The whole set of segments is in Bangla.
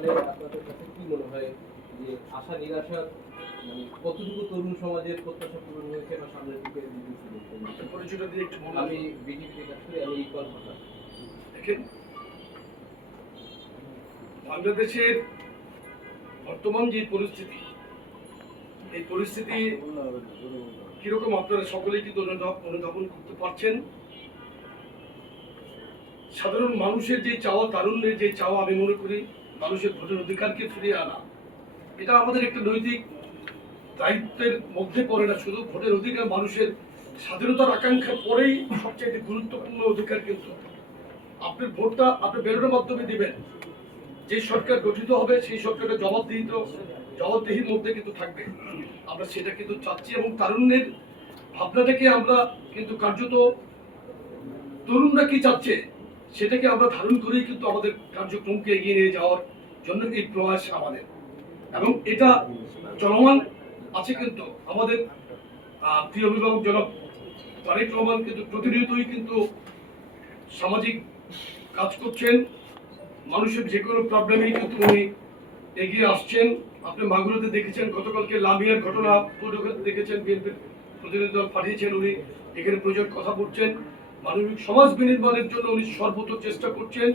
সালে আপনাদের কাছে কি মনে হয় যে আশা নিরাশার মানে কতটুকু তরুণ সমাজের প্রত্যাশা পূরণ হয়েছে বা সামনের দিকে দিকে পরিচয়টা দিয়ে একটু আমি বিজেপিতে কাজ করি আমি ইকবাল দেখেন বাংলাদেশের বর্তমান যে পরিস্থিতি এই পরিস্থিতি কীরকম আপনারা সকলেই কিন্তু অনুধাব- অনুধাবন করতে পারছেন? সাধারণ মানুষের যে চাওয়া তারুণ্যের যে চাওয়া আমি মনে করি মানুষের ভোটের অধিকারকে ফিরিয়ে আনা। এটা আমাদের একটা নৈতিক দায়িত্বের মধ্যে পড়ে না, শুধু ভোটের অধিকার মানুষের স্বাধীনতার আকাঙ্ক্ষার পরেই সবচেয়ে গুরুত্বপূর্ণ অধিকার কিন্তু। আপনার ভোটটা আপনি ব্যালটের মাধ্যমে দিবেন। যে সরকার গঠিত হবে, সেই সরকারের জবাবদিহিত, জবাবদিহির মধ্যে কিন্তু থাকবে। আমরা সেটা কিন্তু চাচ্ছি এবং তারুণ্যের ভাবনাটাকে আমরা কিন্তু কার্যত তরুণরা কি চাচ্ছে সেটাকে আমরা ধারণ করেই কিন্তু আমাদের কার্যক্রমকে এগিয়ে নিয়ে যাওয়ার জন্য এই প্রয়াস আমাদের। এবং এটা চলমান আছে কিন্তু আমাদের প্রিয় অভিভাবক জনক তারেক রহমান কিন্তু প্রতিনিয়তই কিন্তু সামাজিক কাজ করছেন। মানুষের যে কোনো প্রবলেমেই কিন্তু উনি এগিয়ে আসছেন। আপনি মাগুরাতে দেখেছেন, গতকালকে লামিয়ার ঘটনা দেখেছেন, বিএনপির প্রতিনিধি দল পাঠিয়েছেন উনি। এখানে প্রয়োজন কথা বলছেন। মানবিক সমাজ বিনির্মাণের জন্য উনি সর্বত চেষ্টা করছেন,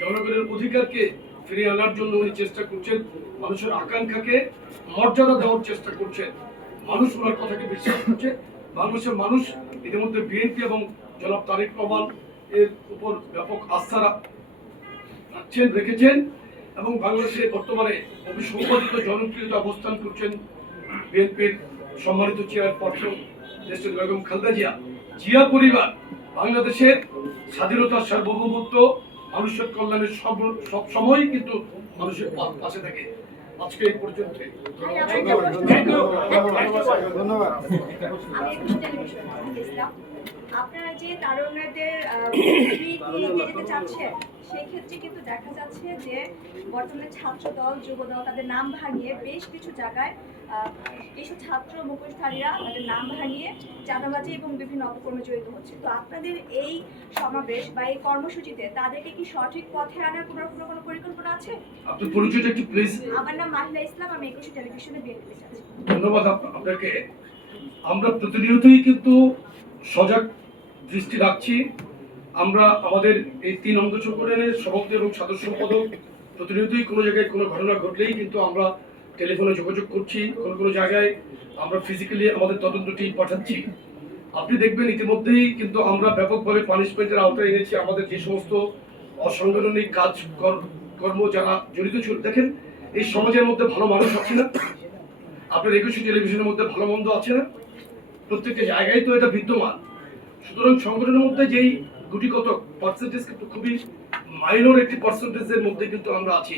জনগণের অধিকারকে ফিরিয়ে আনার জন্য উনি চেষ্টা করছেন, মানুষের আকাঙ্ক্ষাকে মর্যাদা দেওয়ার চেষ্টা করছেন। মানুষ ওনার কথাকে বিশ্বাস করছে বাংলাদেশের মানুষ, ইতিমধ্যে বিএনপি এবং জনাব তারেক রহমান এর উপর ব্যাপক আস্থা রাখছেন, রেখেছেন এবং বাংলাদেশে বর্তমানে অবিসংবাদিত জনপ্রিয়তা অবস্থান করছেন বিএনপির সম্মানিত চেয়ারপারসন দেশের বেগম খালেদা জিয়া। জিয়া পরিবার বাংলাদেশের স্বাধীনতার সার্বভৌমত্ব মানুষের কল্যাণের সব সব সময় কিন্তু মানুষের পাশে থাকে। আজকে এই পর্যন্ত। ধন্যবাদ। আপনারা যে তারুণ্যদের নিয়ে যেতে চাচ্ছেন সেই ক্ষেত্রে কিন্তু দেখা যাচ্ছে যে বর্তমানে ছাত্র দল যুব দল তাদের নাম ভাঙিয়ে বেশ কিছু জায়গায় কিছু ছাত্র মুখোশধারীরা তাদের নাম ভাঙিয়ে চাঁদাবাজি এবং বিভিন্ন অপকর্মে জড়িত হচ্ছে। তো আপনাদের এই সমাবেশ বা এই কর্মসূচিতে তাদেরকে কি সঠিক পথে আনার কোনো কোনো কোনো পরিকল্পনা আছে? আপনার পরিচয়টা একটু প্লিজ আমার নাম মাহিলা ইসলাম আমি একুশে টেলিভিশনে চাচ্ছি ধন্যবাদ আপনাকে। আমরা প্রতিনিয়তই কিন্তু সজাগ দৃষ্টি রাখছি। আমরা আমাদের এই তিন অঙ্গ সংগঠনের সভাপতি এবং সদস্য সম্পাদক প্রতিনিয়তই কোনো জায়গায় কোনো ঘটনা ঘটলেই কিন্তু আমরা টেলিফোনে যোগাযোগ করছি কোনো কোনো জায়গায়। আমরা ফিজিক্যালি আমাদের তদন্ত টিম পাঠাচ্ছি। আপনি দেখবেন ইতিমধ্যেই কিন্তু আমরা ব্যাপকভাবে পানিশমেন্টের আওতায় এনেছি আমাদের যে সমস্ত অসাংগঠনিক কাজ কর- কর্ম যারা জড়িত ছিল। দেখেন, এই সমাজের মধ্যে ভালো মানুষ আছে না? আপনার একুশে টেলিভিশনের মধ্যে ভালো মন্দ আছে না? প্রত্যেকটা জায়গায় তো এটা বিদ্যমান। সুতরাং সংগঠনের মধ্যে যেই গুটি কত পার্সেন্টেজ কিন্তু খুবই মাইনর একটি পার্সেন্টেজের মধ্যে কিন্তু আমরা আছি।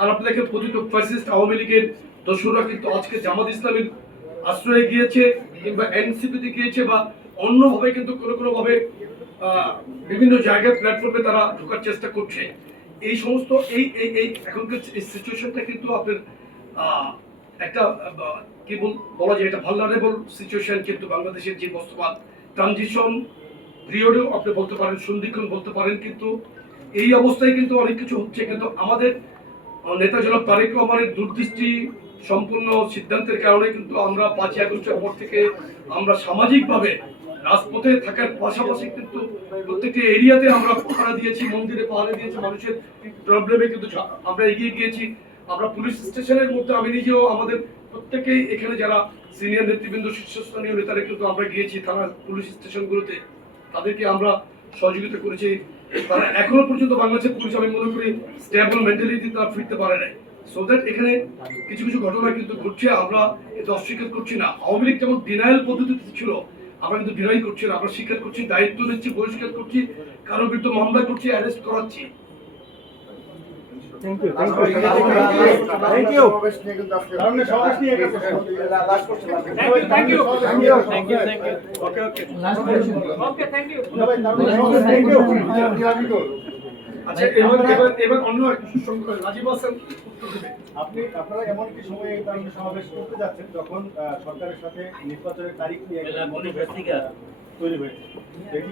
আর আপনি দেখেন পতিত ফ্যাসিস্ট আওয়ামী লীগের দোসররা কিন্তু আজকে জামাত ইসলামের আশ্রয়ে গিয়েছে কিংবা এনসিপিতে গিয়েছে বা অন্যভাবে কিন্তু কোনো কোনো ভাবে আহ, বিভিন্ন জায়গায় প্ল্যাটফর্মে তারা ঢোকার চেষ্টা করছে। এই সমস্ত এই এই এই এখনকার এই সিচুয়েশনটা কিন্তু আপনার একটা কি বল বলা যায় এটা ভালনারেবল সিচুয়েশন কিন্তু বাংলাদেশের যে বর্তমান ট্রানজিশন পিরিয়ডেও আপনি বলতে পারেন, সন্ধিক্ষণ বলতে পারেন, কিন্তু এই অবস্থায় কিন্তু অনেক কিছু হচ্ছে। কিন্তু আমাদের নেতা জনাব তারেক রহমানের দূরদৃষ্টি সম্পূর্ণ সিদ্ধান্তের কারণে কিন্তু আমরা পাঁচই আগস্টের পর থেকে আমরা সামাজিকভাবে রাজপথে থাকার পাশাপাশি কিন্তু প্রত্যেকটি এরিয়াতে আমরা পাহারা দিয়েছি, মন্দিরে পাহারা দিয়েছি, মানুষের প্রবলেমে কিন্তু আমরা এগিয়ে গিয়েছি। আমরা পুলিশ স্টেশনের মধ্যে আমি নিজেও আমাদের প্রত্যেকেই এখানে যারা সিনিয়র নেতৃবৃন্দ, শীর্ষস্থানীয় নেতারা কিন্তু আমরা গিয়েছি থানা পুলিশ স্টেশনগুলোতে, তাদেরকে আমরা সহযোগিতা করেছি। তারা এখনও পর্যন্ত বাংলাদেশের পুলিশ, আমি মনে করি স্টেবল মেন্টালিটি তারা ফিরতে পারে নাই। সো দ্যাট এখানে কিছু কিছু ঘটনা কিন্তু ঘটছে, আমরা এটা অস্বীকার করছি না। আওয়ামী লীগ যেমন ডিনায়াল পদ্ধতিতে ছিল, আমরা কিন্তু ডিনাই করছি না। আমরা স্বীকার করছি, দায়িত্ব নিচ্ছি, বহিষ্কার করছি কারোর বিরুদ্ধে মামলা করছি অ্যারেস্ট করাচ্ছি। থ্যাংক ইউ থ্যাংক ইউ কারণ সমাবেশ নিয়ে গেছে লাস্ট করতে Thank you, thank you. Thank you thank you okay okay Okay, thank you. Thank you আচ্ছা এবার এবার এবার অন্য রাজীব হাসান আপনি আপনারা এমন একটি সময়ে সমাবেশ করতে যাচ্ছেন যখন আহ, সরকারের সাথে নির্বাচনের তারিখ নিয়ে তৈরি হয়েছে?